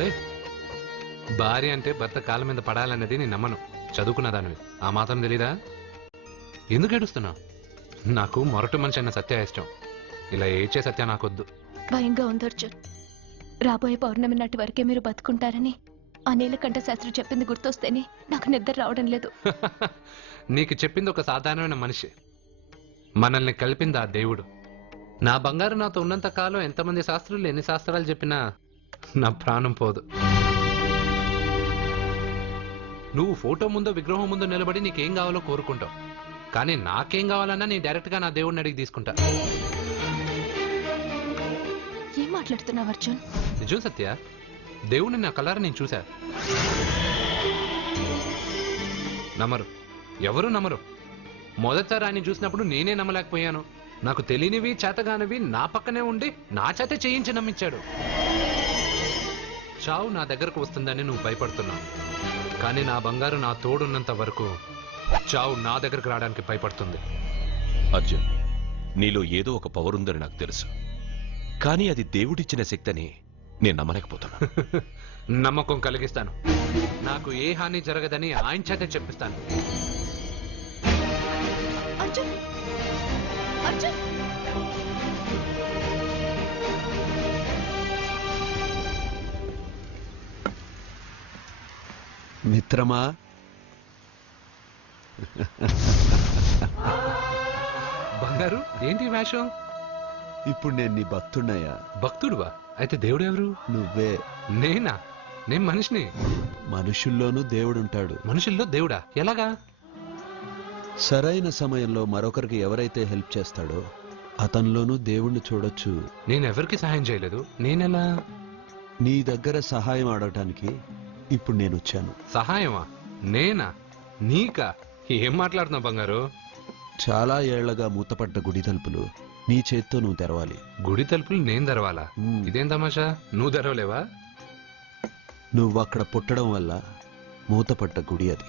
ఏయ్, భార్య అంటే భర్త కాళ్ళ మీద పడాలన్నది నేను నమ్మను. చదువుకున్న దానివి ఆ మాత్రం తెలీదా? ఎందుకు ఏడుస్తున్నావు? నాకు మొరటు మనిషి అన్న సత్య ఇష్టం. ఇలా ఏడ్చే సత్య నాకొద్దు. భయంగా ఉంది అర్జున్. రాబోయే పౌర్ణమి నాటి వరకే మీరు బతుకుంటారని ఆ నీలకంఠ శాస్త్రి చెప్పింది గుర్తొస్తేనే నాకు నిద్ర రావడం లేదు. నీకు చెప్పింది ఒక సాధారణమైన మనిషి, మనల్ని కలిపింది ఆ దేవుడు. నా బంగారు నాతో ఉన్నంత కాలం ఎంతమంది శాస్త్రులు ఎన్ని శాస్త్రాలు చెప్పినా నా ప్రాణం పోదు. నువ్వు ఫోటో ముందో విగ్రహం ముందో నిలబడి నీకేం కావాలో కోరుకుంటావు, కానీ నాకేం కావాలన్నా నేను డైరెక్ట్గా నా దేవుడిని అడిగి తీసుకుంటా. ఏం మాట్లాడుతున్నావు అర్జున్? నిజం సత్య, దేవుడిని నా కలర్ నేను చూశా. నమ్మరు, ఎవరు నమ్మరు. మొదటిసారి ఆయన చూసినప్పుడు నేనే నమ్మలేకపోయాను. నాకు తెలియనివి చేతగానివి నా పక్కనే ఉండి నా చేత చేయించి నమ్మించాడు. చావు నా దగ్గరకు వస్తుందని నువ్వు భయపడుతున్నావు, కానీ నా బంగారు నా తోడున్నంత వరకు చావు నా దగ్గరకు రావడానికి భయపడుతుంది. అర్జున్, నీలో ఏదో ఒక పవర్ ఉందని నాకు తెలుసు, కానీ అది దేవుడిచ్చిన శక్తి అని నేను నమ్మలేకపోతున్నా. నమ్మకం కలిగిస్తాను. నాకు ఏ హాని జరగదని ఆయన చేత చెప్పిస్తాను. అర్జున్, అర్జున్, మిత్రమా, బంగారు ఏంటి వేషం? ఇప్పుడు నేను నీ భక్తున్నయ్యా. భక్తుడువా? అయితే దేవుడు ఎవరు? నువ్వే. నేనా? నేను మనిషిని. మనుషుల్లోనూ దేవుడుంటాడు. మనుషుల్లో దేవుడా? ఎలాగా? సరైన సమయంలో మరొకరికి ఎవరైతే హెల్ప్ చేస్తాడో అతనిలోనూ దేవుణ్ణి చూడొచ్చు. నేనెవరికి సహాయం చేయలేదు, నేనెలా? నీ దగ్గర సహాయం అడగటానికి ఇప్పుడు నేను వచ్చాను. సహాయమా? నేనా? నీకా? ఏం మాట్లాడుతున్నావు బంగారు? చాలా ఏళ్లగా మూతపడ్డ గుడి తలుపులు నీ చేత్తో నువ్వు తెరవాలి. గుడి తలుపులు నేను తెరవాలా? ఇదేం తమాషా? నువ్వు తెరవలేవా? నువ్వు అక్కడ పుట్టడం వల్ల మూతపడ్డ గుడి అది.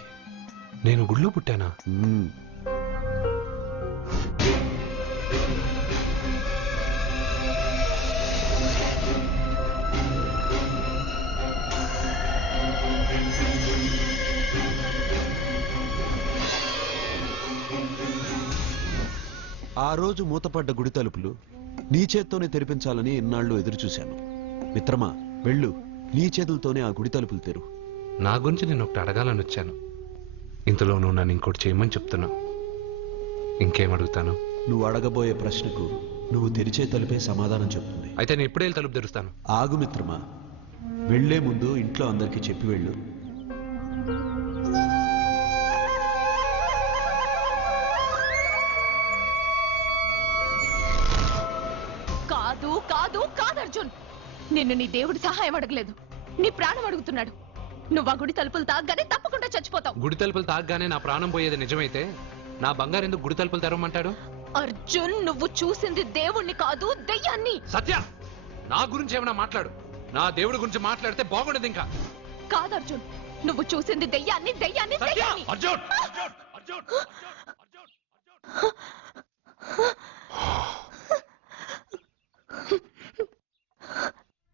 నేను గుడిలో పుట్టానా? ఆ రోజు మూతపడ్డ గుడి తలుపులు నీ చేత్తోనే తెరిపించాలని ఇన్నాళ్ళు ఎదురు చూశాను. మిత్రమా, వెళ్ళు, నీ చేతులతోనే ఆ గుడి తలుపులు తెరు. నా గురించి నేను ఒకటి అడగాలని వచ్చాను. ఇంతలో నువ్వు నన్ను ఇంకోటి చేయమని చెప్తున్నావు. ఇంకేం అడుగుతాను? నువ్వు అడగబోయే ప్రశ్నకు నువ్వు తెరిచే తలుపే సమాధానం చెప్తుంది. అయితే నేను ఇప్పుడే తలుపు తెరుస్తాను. ఆగు మిత్రమా, వెళ్లే ముందు ఇంట్లో అందరికీ చెప్పి వెళ్ళు. కాదు కాదు కాదు అర్జున్, నిన్ను నీ దేవుడి సహాయం అడగలేదు, నీ ప్రాణం అడుగుతున్నాడు. నువ్వు ఆ గుడి తలుపులు తాగ్గానే తప్పకుండా చచ్చిపోతావు. గుడి తలుపులు తాగ్గానే నా ప్రాణం పోయేది నిజమైతే నా బంగారు ఎందుకు గుడి తలుపులు తెరవమంటాడు? అర్జున్, నువ్వు చూసింది దేవుణ్ణి కాదు, దెయ్యాన్ని. సత్య, నా గురించి ఏమైనా మాట్లాడు. నా దేవుడి గురించి మాట్లాడితే బాగుండదు. ఇంకా కాదు అర్జున్, నువ్వు చూసింది దెయ్యాన్ని, దెయ్యాన్ని, దెయ్యాన్ని. అర్జున్!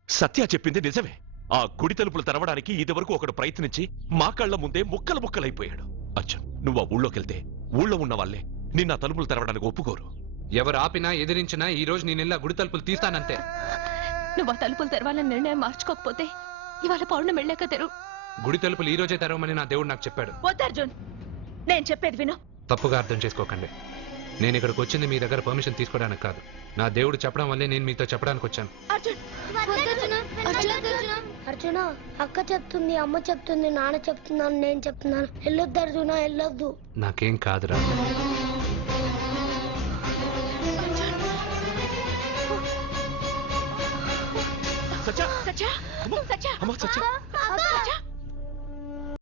సత్య చెప్పింది నిజమే. ఆ గుడి తలుపులు తెరవడానికి ఇదివరకు ఒకడు ప్రయత్నించి మా కళ్ళ ముందే ముక్కలు ముక్కలైపోయాడు. అర్జున్, నువ్వు ఆ ఊళ్ళోకెళ్తే ఊళ్ళో ఉన్న వాళ్ళే నిన్న తలుపులు తెరవడానికి ఒప్పుకోరు. ఎవరు ఆపినా ఎదిరించినా ఈ రోజు నేను గుడి తలుపులు తీస్తానంతే. నువ్వు ఆ తలుపులు తెరవాలని నిర్ణయం మార్చుకోకపోతే ఇవాళ పౌర్ణమి వెళ్ళాక తెరు. గుడి తలుపులు ఈ రోజే తెరవమని నా దేవుడు నాకు చెప్పాడు. వద్దు అర్జున్, నేను చెప్పేది విను. తప్పుగా అర్థం చేసుకోకండి. నేను ఇక్కడికి వచ్చింది మీ దగ్గర పర్మిషన్ తీసుకోవడానికి కాదు. నా దేవుడు చెప్పడం వల్లే నేను మీతో చెప్పడానికి వచ్చాను. అర్జున, అక్క చెప్తుంది, అమ్మ చెప్తుంది, నాన్న చెప్తున్నాను, నేను చెప్తున్నాను. వెళ్ళొద్దు అర్జున, వెళ్ళొద్దు. నాకేం కాదురా. సత్య! సత్య, సత్య, అమ్మా, సత్య!